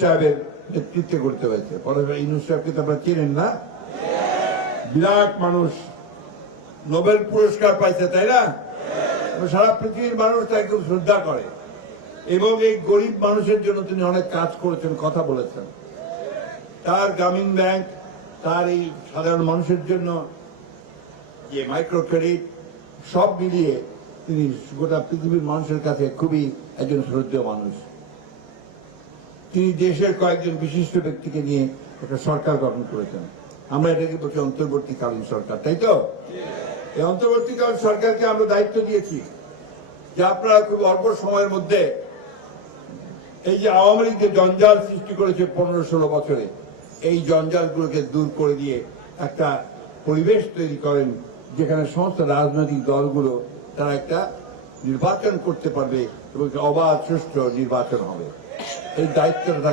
সাহেবের নেতৃত্বে করতে হয়েছে। প্রফেসর ইউনূস সাহেবকে তো আপনারা চেনেন না, বিরাট মানুষ, নোবেল পুরস্কার পাইছে, তাই না? সারা পৃথিবীর মানুষ তাকে খুব শ্রদ্ধা করে এবং এই গরিব মানুষের জন্য তিনি অনেক কাজ করেছেন, কথা বলেছেন। তার গ্রামীণ ব্যাংক, তার এই সাধারণ মানুষের জন্য যে মাইক্রো ক্রেডিট, সব মিলিয়ে তিনি গোটা পৃথিবীর মানুষের কাছে খুবই একজন শ্রদ্ধেয় মানুষ। তিনি দেশের কয়েকজন বিশিষ্ট ব্যক্তিকে নিয়ে একটা সরকার গঠন করেছেন। আমরা এটাকে বলছি অন্তর্বর্তীকালীন সরকার, তাই তো? এই অন্তর্বর্তীকালীন সরকারকে আমরা দায়িত্ব দিয়েছি যে আপনারা খুব অল্প সময়ের মধ্যে এই যে আওয়ামী লীগ যে জঞ্জাল সৃষ্টি করেছে 15-16 বছরে, এই জঞ্জালগুলোকে দূর করে দিয়ে একটা পরিবেশ তৈরি করেন যেখানে সমস্ত রাজনৈতিক দলগুলো তারা একটা নির্বাচন করতে পারবে এবং অবাধ সুষ্ঠু নির্বাচন হবে। এই দায়িত্বটা